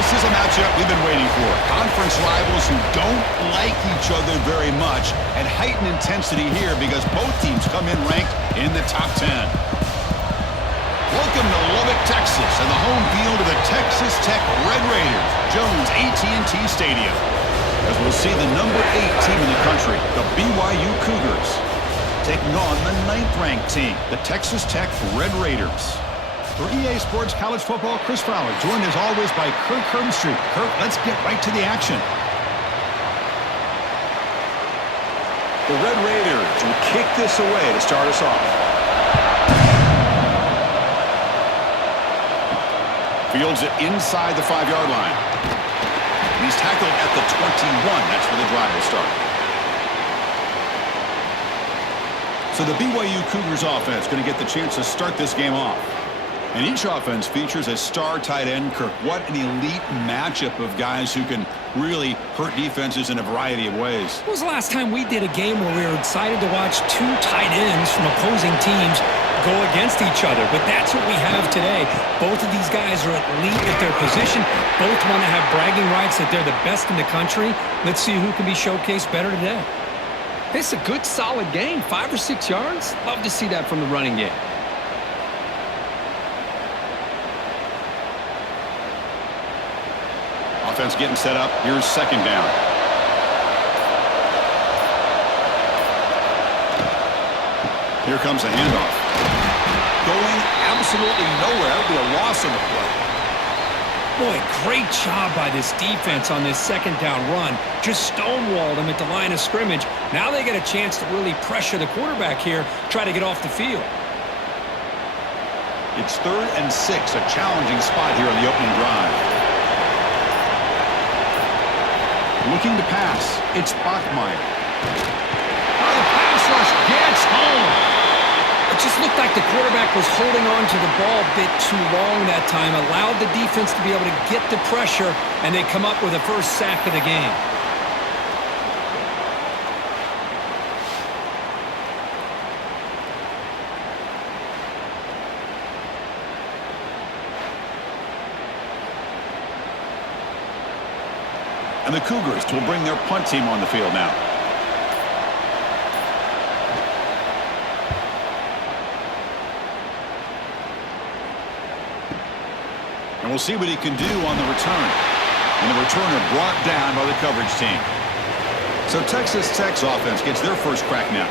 This is a matchup we've been waiting for. Conference rivals who don't like each other very much, and heightened intensity here because both teams come in ranked in the top 10. Welcome to Lubbock, Texas, and the home field of the Texas Tech Red Raiders, Jones AT&T Stadium. As we'll see the number 8 team in the country, the BYU Cougars, taking on the 9th-ranked team, the Texas Tech Red Raiders. For EA Sports College Football, Chris Fowler, joined as always by Kirk Herbstreit. Kirk, let's get right to the action. The Red Raiders will kick this away to start us off. Fields it inside the 5-yard line. He's tackled at the 21. That's where the drive will start. So the BYU Cougars offense going to get the chance to start this game off. And each offense features a star tight end, Kirk. What an elite matchup of guys who can really hurt defenses in a variety of ways. When was the last time we did a game where we were excited to watch 2 tight ends from opposing teams go against each other? But that's what we have today. Both of these guys are elite at their position. Both want to have bragging rights that they're the best in the country. Let's see who can be showcased better today. It's a good, solid game. 5 or 6 yards. Love to see that from the running game. Offense getting set up. Here's 2nd down. Here comes the handoff. Going absolutely nowhere. It'll be a loss on the play. Boy, great job by this defense on this 2nd down run. Just stonewalled him at the line of scrimmage. Now they get a chance to really pressure the quarterback here, try to get off the field. It's 3rd and 6, a challenging spot here on the opening drive. Looking to pass. It's Bachmeier. Oh, the pass rush gets home. It just looked like the quarterback was holding on to the ball a bit too long that time, allowed the defense to be able to get the pressure, and they come up with the first sack of the game. And the Cougars will bring their punt team on the field now. And we'll see what he can do on the return. And the returner brought down by the coverage team. So Texas Tech's offense gets their first crack now.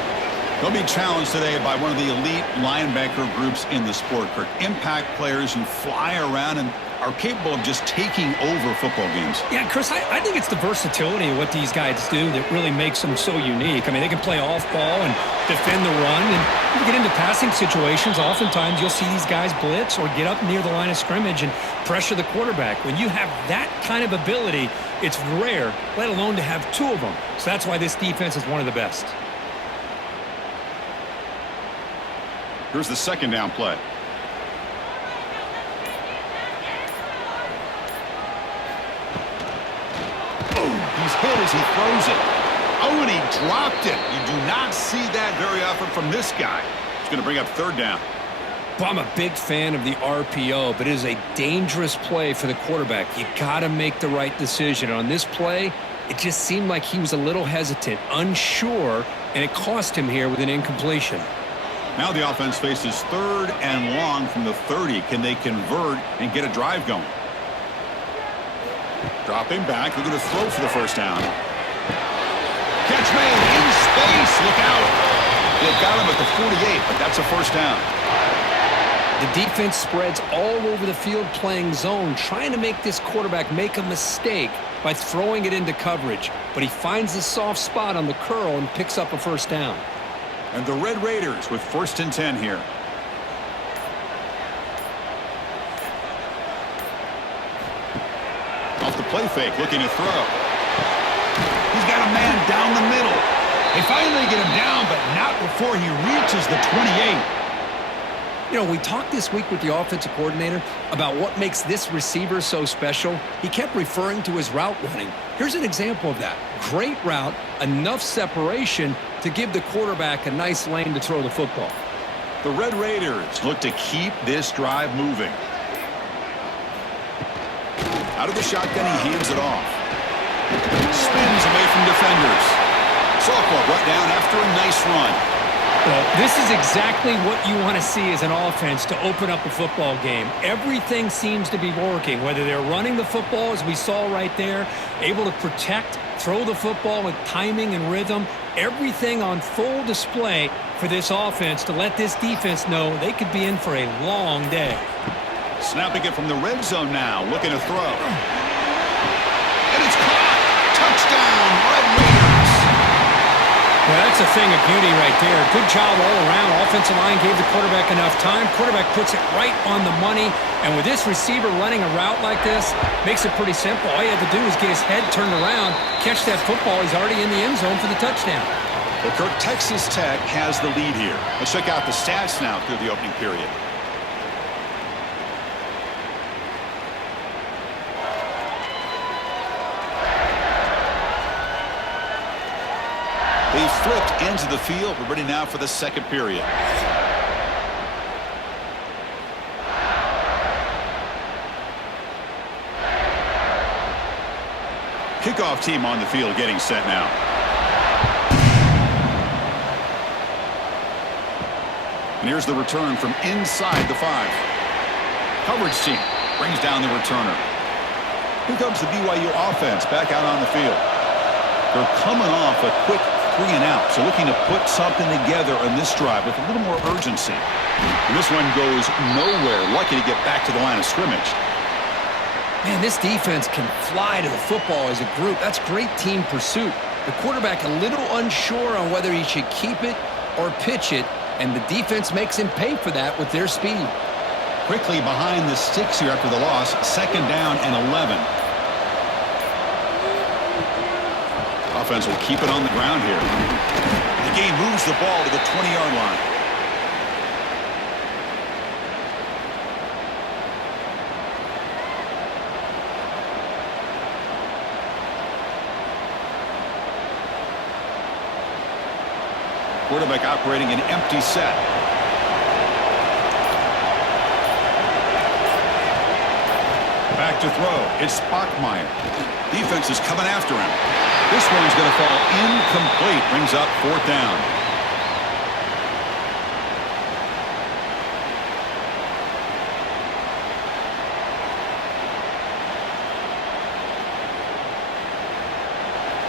They'll be challenged today by one of the elite linebacker groups in the sport, Kirk. Impact players who fly around and are capable of just taking over football games. Yeah, Chris, I think it's the versatility of what these guys do that really makes them so unique. I mean, they can play off ball and defend the run. And when you get into passing situations, oftentimes you'll see these guys blitz or get up near the line of scrimmage and pressure the quarterback. When you have that kind of ability, it's rare, let alone to have 2 of them. So that's why this defense is one of the best. Here's the 2nd down play. He's hit as he throws it. Oh, and he dropped it. You do not see that very often from this guy. He's going to bring up 3rd down. Well, I'm a big fan of the RPO, but it is a dangerous play for the quarterback. You got to make the right decision. On this play, it just seemed like he was a little hesitant, unsure, and it cost him here with an incompletion. Now the offense faces 3rd and long from the 30. Can they convert and get a drive going? Dropping back, looking to throw for the 1st down. Catch made in space. Look out. They've got him at the 48, but that's a 1st down. The defense spreads all over the field playing zone, trying to make this quarterback make a mistake by throwing it into coverage. But he finds the soft spot on the curl and picks up a 1st down. And the Red Raiders with 1st and 10 here. Off the play fake, looking to throw. He's got a man down the middle. They finally get him down, but not before he reaches the 28. You know, we talked this week with the offensive coordinator about what makes this receiver so special. He kept referring to his route running. Here's an example of that. Great route, enough separation to give the quarterback a nice lane to throw the football. The Red Raiders look to keep this drive moving. Out of the shotgun, he hands it off. Spins away from defenders. Softball brought down after a nice run. Well, this is exactly what you want to see as an offense to open up a football game. Everything seems to be working, whether they're running the football, as we saw right there, able to protect, throw the football with timing and rhythm, everything on full display for this offense to let this defense know they could be in for a long day. Snapping it from the red zone now, looking to throw. And it's caught! Touchdown, Red Raiders! Well, that's a thing of beauty right there. Good job all around. Offensive line gave the quarterback enough time. Quarterback puts it right on the money. And with this receiver running a route like this, makes it pretty simple. All you have to do is get his head turned around, catch that football. He's already in the end zone for the touchdown. Well, Kirk, Texas Tech has the lead here. Let's check out the stats now through the opening period. They flipped ends of the field. We're ready now for the second period. Kickoff team on the field getting set now. And here's the return from inside the 5. Coverage team brings down the returner. Here comes the BYU offense back out on the field. They're coming off a quick 3-and-out, so looking to put something together on this drive with a little more urgency. And this one goes nowhere. Lucky to get back to the line of scrimmage. Man, this defense can fly to the football as a group. That's great team pursuit. The quarterback a little unsure on whether he should keep it or pitch it, and the defense makes him pay for that with their speed. Quickly behind the sticks here after the loss. 2nd down and 11. Offense will keep it on the ground here. The game moves the ball to the 20-yard line. Quarterback operating an empty set. Back to throw. It's Bachmeier. Defense is coming after him. This one's going to fall incomplete. Brings up 4th down.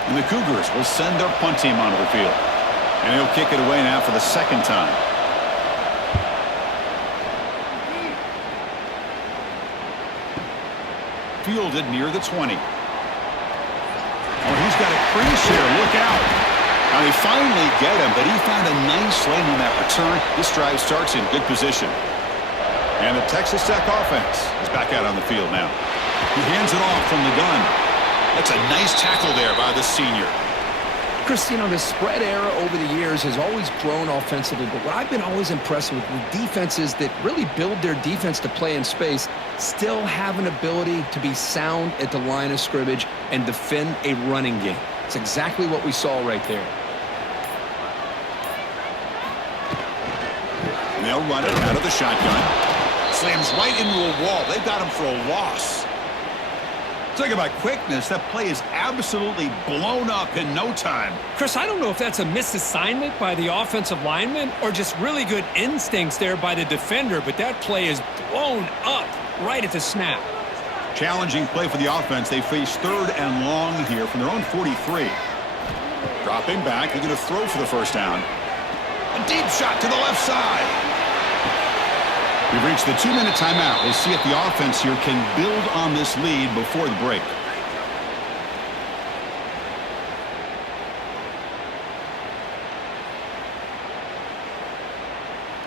And the Cougars will send their punt team onto the field. And he'll kick it away now for the 2nd time. Fielded near the 20. Oh, he's got a crease here. Look out. Now they finally get him, but he found a nice lane on that return. This drive starts in good position. And the Texas Tech offense is back out on the field now. He hands it off from the gun. That's a nice tackle there by the senior. Chris, you know, the spread era over the years has always grown offensively, but what I've been always impressed with defenses that really build their defense to play in space still have an ability to be sound at the line of scrimmage and defend a running game. It's exactly what we saw right there. And they'll run it out of the shotgun. Slams right into a wall. They've got him for a loss. Talk about quickness. That play is absolutely blown up in no time. Chris, I don't know if that's a misassignment by the offensive lineman or just really good instincts there by the defender, but that play is blown up right at the snap. Challenging play for the offense. They face 3rd and long here from their own 43. Dropping back. They're going to throw for the 1st down. A deep shot to the left side. We've reached the 2-minute timeout. We'll see if the offense here can build on this lead before the break.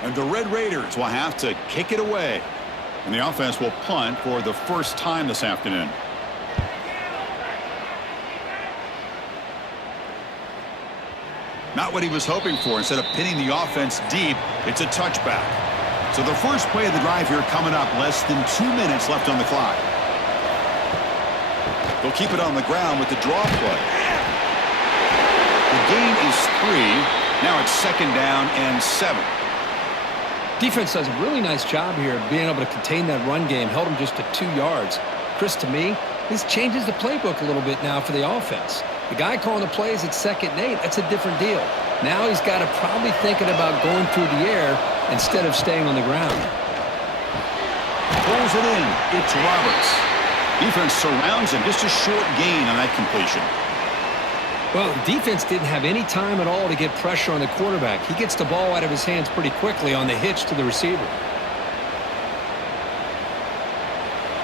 And the Red Raiders will have to kick it away. And the offense will punt for the first time this afternoon. Not what he was hoping for. Instead of pinning the offense deep, it's a touchback. So the first play of the drive here coming up, less than 2 minutes left on the clock. They'll keep it on the ground with the draw play. The gain is 3. Now it's 2nd down and 7. Defense does a really nice job here of being able to contain that run game. Held him just to 2 yards. Chris, to me, This changes the playbook a little bit now for the offense. The guy calling the plays at 2nd and 8, that's a different deal. Now he's got to probably thinking about going through the air instead of staying on the ground. Pulls it in. It's Roberts. Defense surrounds him. Just a short gain on that completion. Well, defense didn't have any time at all to get pressure on the quarterback. He gets the ball out of his hands pretty quickly on the hitch to the receiver.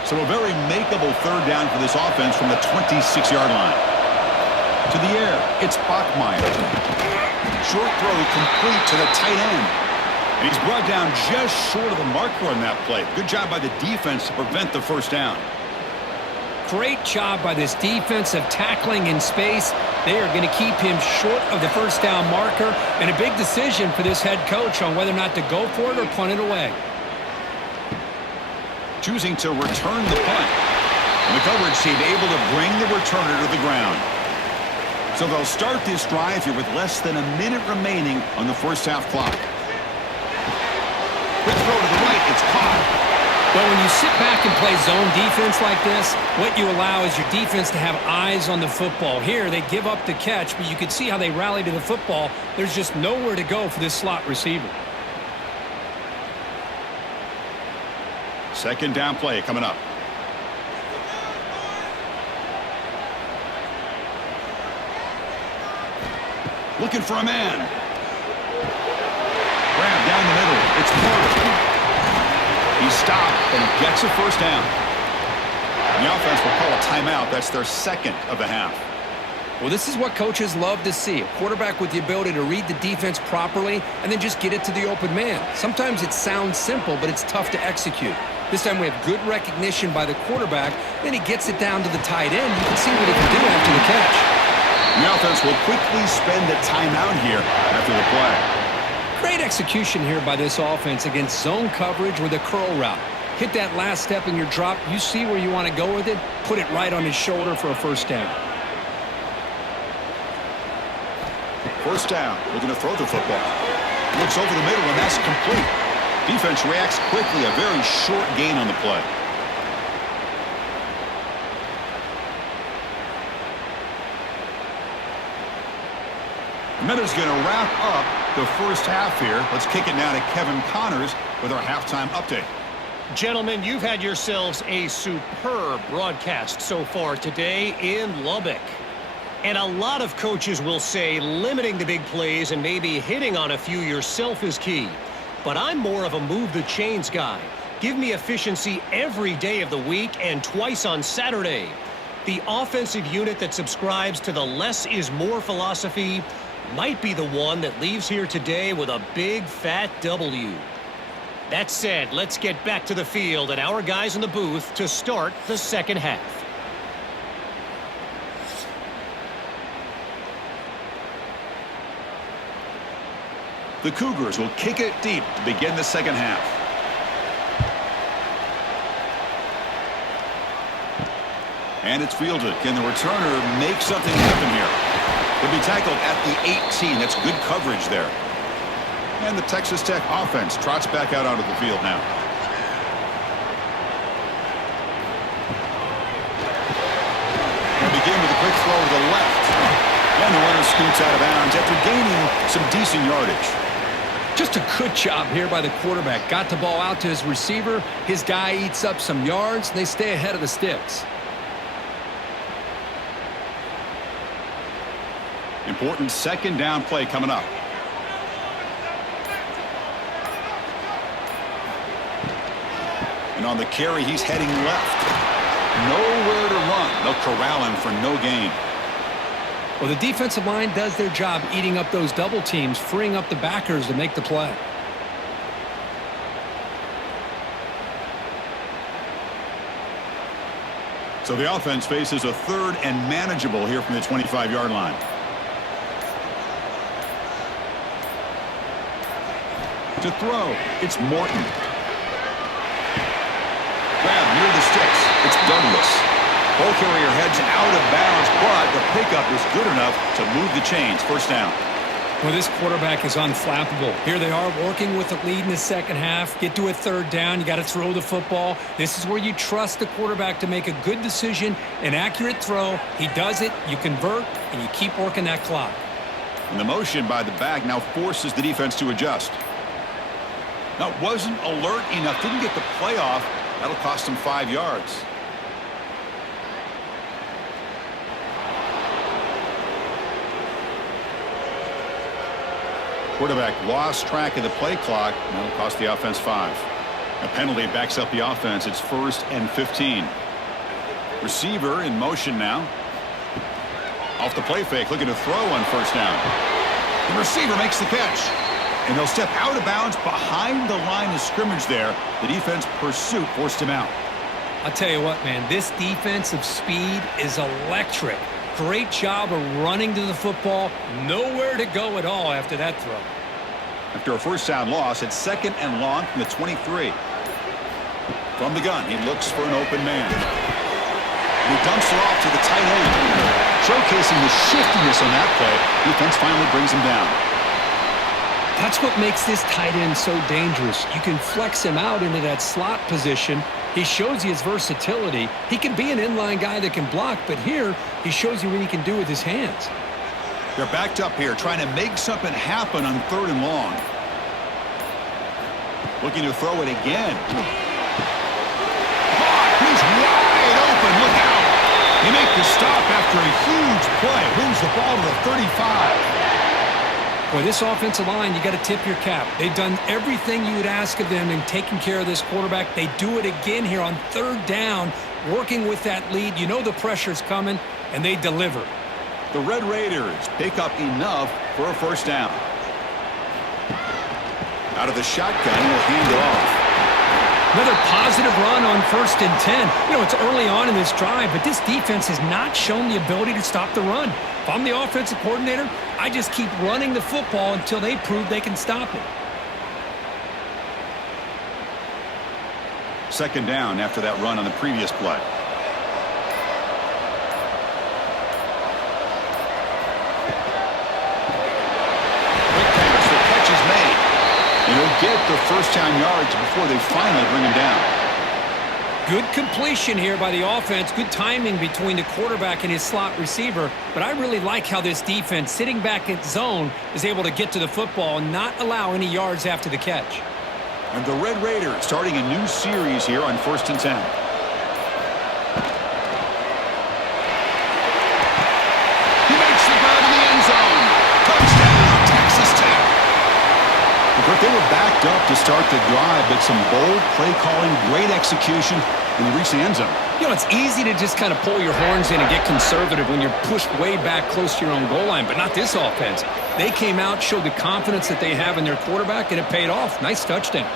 So a very makeable 3rd down for this offense from the 26-yard line. To the air, it's Bachmeier. Short throw complete to the tight end. And he's brought down just short of the marker on that play. Good job by the defense to prevent the 1st down. Great job by this defense of tackling in space. They are going to keep him short of the 1st down marker, and a big decision for this head coach on whether or not to go for it or punt it away. Choosing to return the punt. And the coverage team able to bring the returner to the ground. So they'll start this drive here with less than a minute remaining on the 1st half clock. Quick throw to the right. It's caught. Well, when you sit back and play zone defense like this, what you allow is your defense to have eyes on the football. Here, they give up the catch, but you can see how they rally to the football. There's just nowhere to go for this slot receiver. 2nd down play coming up. Looking for a man. Grab down the middle. It's Porter. He stopped and gets a 1st down. And the offense will call a timeout. That's their 2nd of the half. Well, this is what coaches love to see. A quarterback with the ability to read the defense properly and then just get it to the open man. Sometimes it sounds simple, but it's tough to execute. This time we have good recognition by the quarterback. Then he gets it down to the tight end. You can see what he can do after the catch. The offense will quickly spend a timeout here after the play. Great execution here by this offense against zone coverage with a curl route. Hit that last step in your drop. You see where you want to go with it. Put it right on his shoulder for a 1st down. 1st down. Looking to throw the football. Looks over the middle, and that's complete. Defense reacts quickly. A very short gain on the play. And that is going to wrap up the 1st half here. Let's kick it now to Kevin Connors with our halftime update. Gentlemen, you've had yourselves a superb broadcast so far today in Lubbock. And a lot of coaches will say limiting the big plays and maybe hitting on a few yourself is key. But I'm more of a move the chains guy. Give me efficiency every day of the week and twice on Saturday. The offensive unit that subscribes to the less is more philosophy might be the one that leaves here today with a big fat W. That said, let's get back to the field and our guys in the booth to start the 2nd half. The Cougars will kick it deep to begin the 2nd half. And it's fielded. Can the returner make something happen here? He'll be tackled at the 18. That's good coverage there. And the Texas Tech offense trots back out onto the field now. We'll begin with a quick throw to the left. And the runner scoots out of bounds after gaining some decent yardage. Just a good job here by the quarterback. Got the ball out to his receiver. His guy eats up some yards, and they stay ahead of the sticks. Important 2nd down play coming up. And on the carry, he's heading left. Nowhere to run. They'll corral him for no gain. Well, the defensive line does their job eating up those double teams, freeing up the backers to make the play. So the offense faces a 3rd and manageable here from the 25-yard line. To throw, it's Morton. Grab near the sticks. It's Douglas. Ball carrier heads out of bounds, but the pickup is good enough to move the chains. 1st down. Well, this quarterback is unflappable. Here they are working with the lead in the second half. Get to a third down. You got to throw the football. This is where you trust the quarterback to make a good decision, an accurate throw. He does it, you convert, and you keep working that clock. And the motion by the back now forces the defense to adjust. Now, wasn't alert enough. Didn't get the play off. That'll cost him 5 yards. Quarterback lost track of the play clock, and that'll cost the offense 5. A penalty backs up the offense. It's 1st and 15. Receiver in motion now. Off the play fake, looking to throw on 1st down. The receiver makes the catch. And he'll step out of bounds behind the line of scrimmage there. The defense pursuit forced him out. I'll tell you what, man, this defensive speed is electric. Great job of running to the football. Nowhere to go at all after that throw. After a 1st down loss, it's 2nd and long from the 23. From the gun, he looks for an open man. And he dumps it off to the tight end. Showcasing the shiftiness on that play. Defense finally brings him down. That's what makes this tight end so dangerous. You can flex him out into that slot position. He shows you his versatility. He can be an inline guy that can block, but here he shows you what he can do with his hands. They're backed up here, trying to make something happen on 3rd and long. Looking to throw it again. He's wide open. Look out. They make the stop after a huge play. Moves the ball to the 35. Boy, this offensive line, you got to tip your cap. They've done everything you would ask of them in taking care of this quarterback. They do it again here on 3rd down, working with that lead. You know the pressure's coming, and they deliver. The Red Raiders pick up enough for a 1st down. Out of the shotgun, he'll hand it off. Another positive run on 1st and 10. You know, it's early on in this drive, but this defense has not shown the ability to stop the run. If I'm the offensive coordinator, I just keep running the football until they prove they can stop it. 2nd down after that run on the previous play. Quick pass, the catch is made. And he'll get the 1st down yards before they finally bring him down. Good completion here by the offense. Good timing between the quarterback and his slot receiver. But I really like how this defense, sitting back in zone, is able to get to the football and not allow any yards after the catch. And the Red Raiders starting a new series here on 1st and 10. He makes the grab in the end zone. Touchdown, Texas Tech. They were backed up to start the drive, but some bold play calling, great execution, and they reached the end zone. You know, it's easy to just kind of pull your horns in and get conservative when you're pushed way back close to your own goal line, but not this offense. They came out, showed the confidence that they have in their quarterback, and it paid off. Nice touchdown.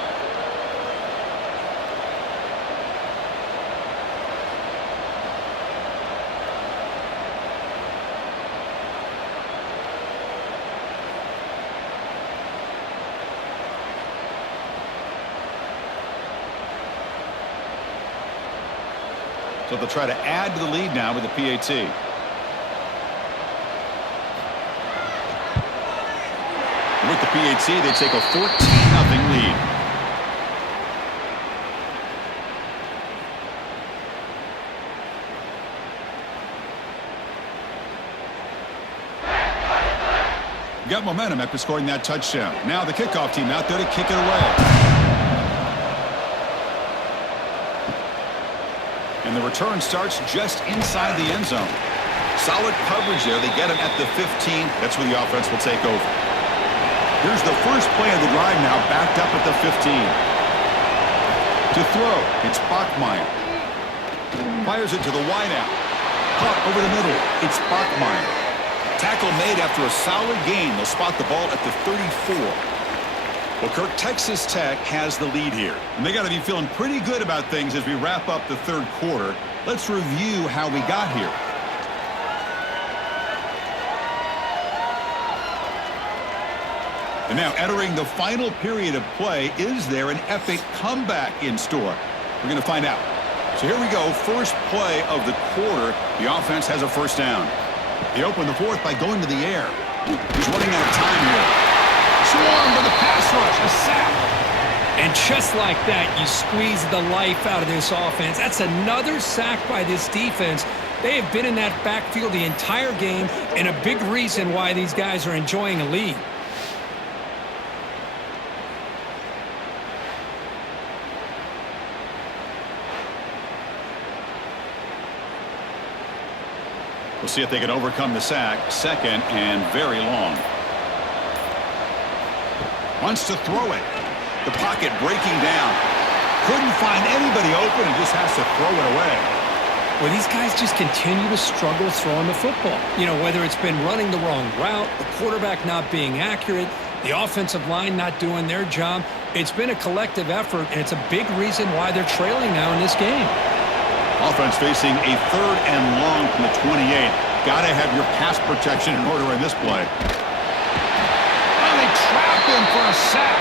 So they'll try to add to the lead now with the PAT. With the PAT, they take a 14-0 lead. Got momentum after scoring that touchdown. Now the kickoff team out there to kick it away. And the return starts just inside the end zone. Solid coverage there. They get him at the 15. That's where the offense will take over. Here's the first play of the drive now, backed up at the 15. To throw, it's Bachmeier. Fires it to the wideout. Caught over the middle. It's Bachmeier. Tackle made after a solid gain. They'll spot the ball at the 34. Well, Kirk, Texas Tech has the lead here. And they got to be feeling pretty good about things as we wrap up the 3rd quarter. Let's review how we got here. And now entering the final period of play, is there an epic comeback in store? We're going to find out. So here we go. First play of the quarter. The offense has a 1st down. They open the 4th by going to the air. He's running out of time here. Swarm with the pass rush, a sack. And just like that, you squeeze the life out of this offense. That's another sack by this defense. They have been in that backfield the entire game, and a big reason why these guys are enjoying a lead. We'll see if they can overcome the sack. Second and very long. Wants to throw it. The pocket breaking down. Couldn't find anybody open and just has to throw it away. Well, these guys just continue to struggle throwing the football. You know, whether it's been running the wrong route, the quarterback not being accurate, the offensive line not doing their job. It's been a collective effort, and it's a big reason why they're trailing now in this game. Offense facing a third and long from the 28. Got to have your pass protection in order in this play. Oh, they trapped him for a sack.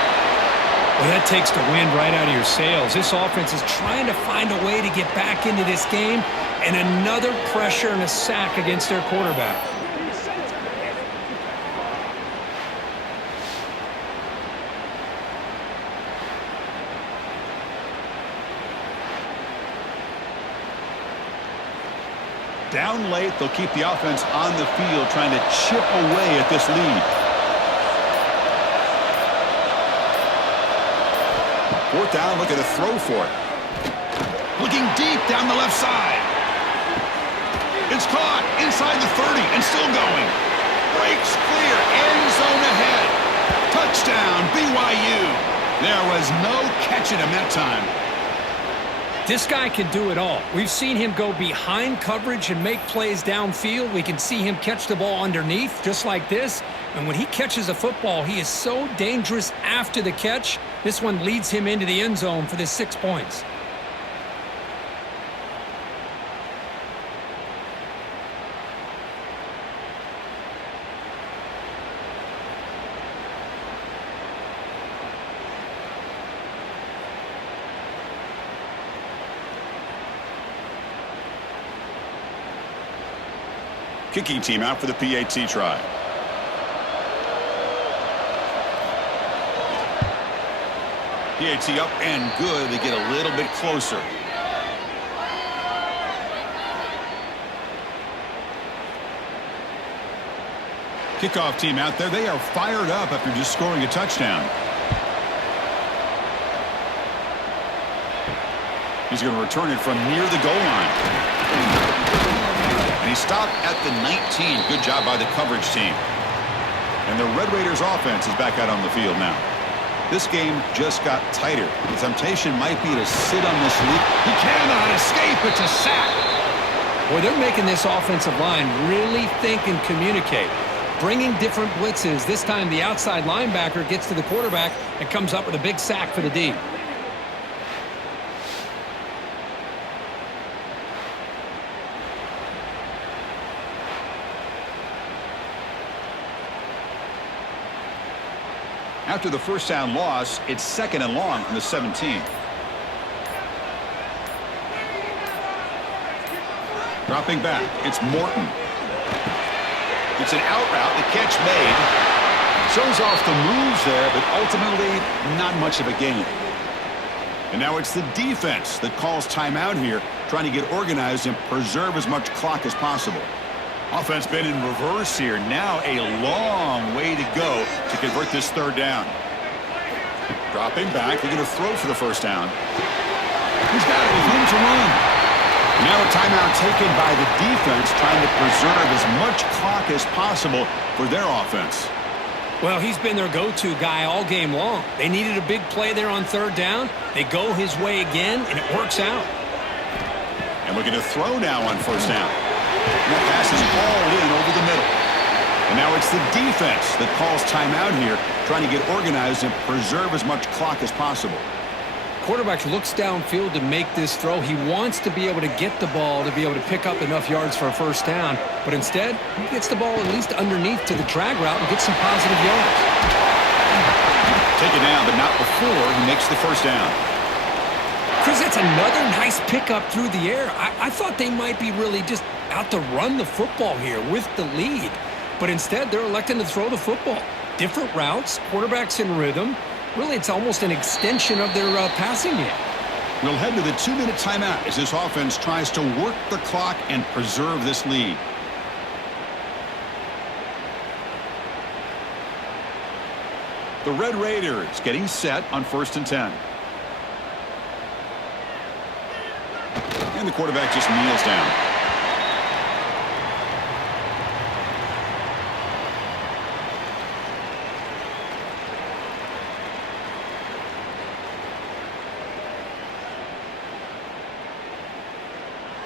Well, that takes the wind right out of your sails. This offense is trying to find a way to get back into this game, and another pressure and a sack against their quarterback. Down late, they'll keep the offense on the field trying to chip away at this lead. Fourth down, looking to throw for it. Looking deep down the left side. It's caught inside the 30 and still going. Breaks clear, end zone ahead. Touchdown, BYU. There was no catching him that time. This guy can do it all. We've seen him go behind coverage and make plays downfield. We can see him catch the ball underneath, just like this. And when he catches a football, he is so dangerous after the catch. This one leads him into the end zone for the 6 points. Kicking team out for the PAT try. PAT up and good. They get a little bit closer. Kickoff team out there. They are fired up after just scoring a touchdown. He's going to return it from near the goal line. And he stopped at the 19. Good job by the coverage team. And the Red Raiders offense is back out on the field now. This game just got tighter. The temptation might be to sit on this lead. He cannot escape. It's a sack. Boy, they're making this offensive line really think and communicate. Bringing different blitzes. This time the outside linebacker gets to the quarterback and comes up with a big sack for the D. After the first down loss, it's second and long from the 17. Dropping back, it's Morton. It's an out route, the catch made. Shows off the moves there, but ultimately not much of a gain. And now it's the defense that calls timeout here, trying to get organized and preserve as much clock as possible. Offense been in reverse here. Now a long way to go to convert this third down. Dropping back. They're going to throw for the first down. He's got it with room to run. Now a timeout taken by the defense, trying to preserve as much clock as possible for their offense. Well, he's been their go-to guy all game long. They needed a big play there on third down. They go his way again, and it works out. And looking to throw now on first down. And that pass is hauled in over the middle. And now it's the defense that calls timeout here, trying to get organized and preserve as much clock as possible. Quarterback looks downfield to make this throw. He wants to be able to get the ball to be able to pick up enough yards for a first down. But instead, he gets the ball at least underneath to the drag route and gets some positive yards. Take it down, but not before he makes the first down. Chris, that's another nice pickup through the air. I thought they might be really just out to run the football here with the lead. but instead they're electing to throw the football. Different routes, quarterbacks in rhythm. Really, it's almost an extension of their passing game. We'll head to the 2-minute timeout as this offense tries to work the clock and preserve this lead. The Red Raiders getting set on 1st and 10. And the quarterback just kneels down.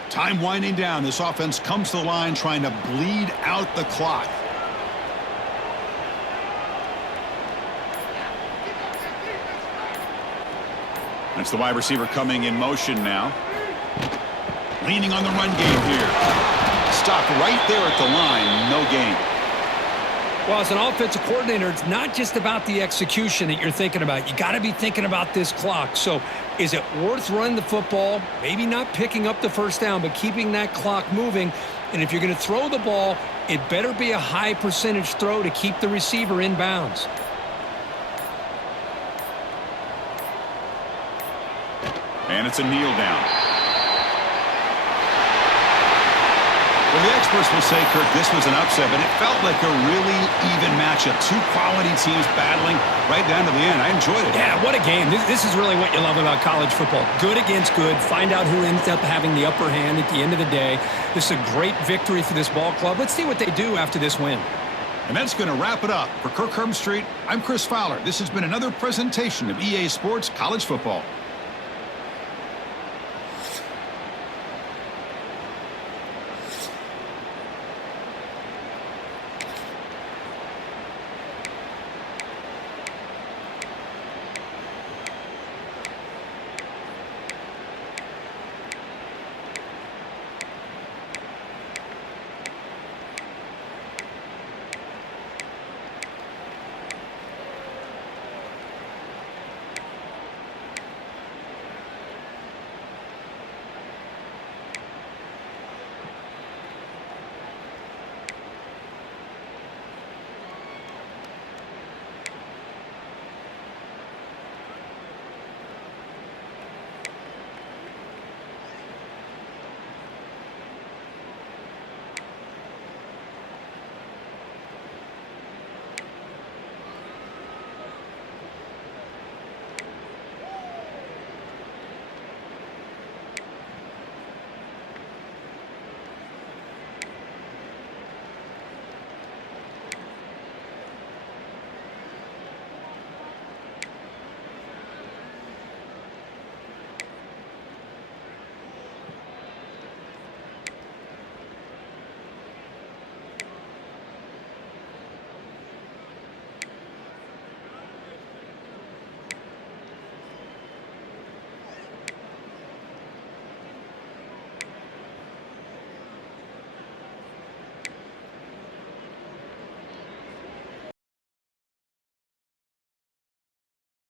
Time winding down. This offense comes to the line trying to bleed out the clock. That's the wide receiver coming in motion now. Leaning on the run game here. Stopped right there at the line. No gain. Well, as an offensive coordinator, it's not just about the execution that you're thinking about. You got to be thinking about this clock. So is it worth running the football? Maybe not picking up the first down, but keeping that clock moving. And if you're going to throw the ball, it better be a high percentage throw to keep the receiver in bounds. And it's a kneel down. Well, the experts will say, Kirk, this was an upset, but it felt like a really even matchup. Two quality teams battling right down to the end. I enjoyed it. Yeah, what a game. This is really what you love about college football. Good against good. Find out who ends up having the upper hand at the end of the day. This is a great victory for this ball club. Let's see what they do after this win. And that's going to wrap it up. For Kirk Street, I'm Chris Fowler. This has been another presentation of EA Sports College Football.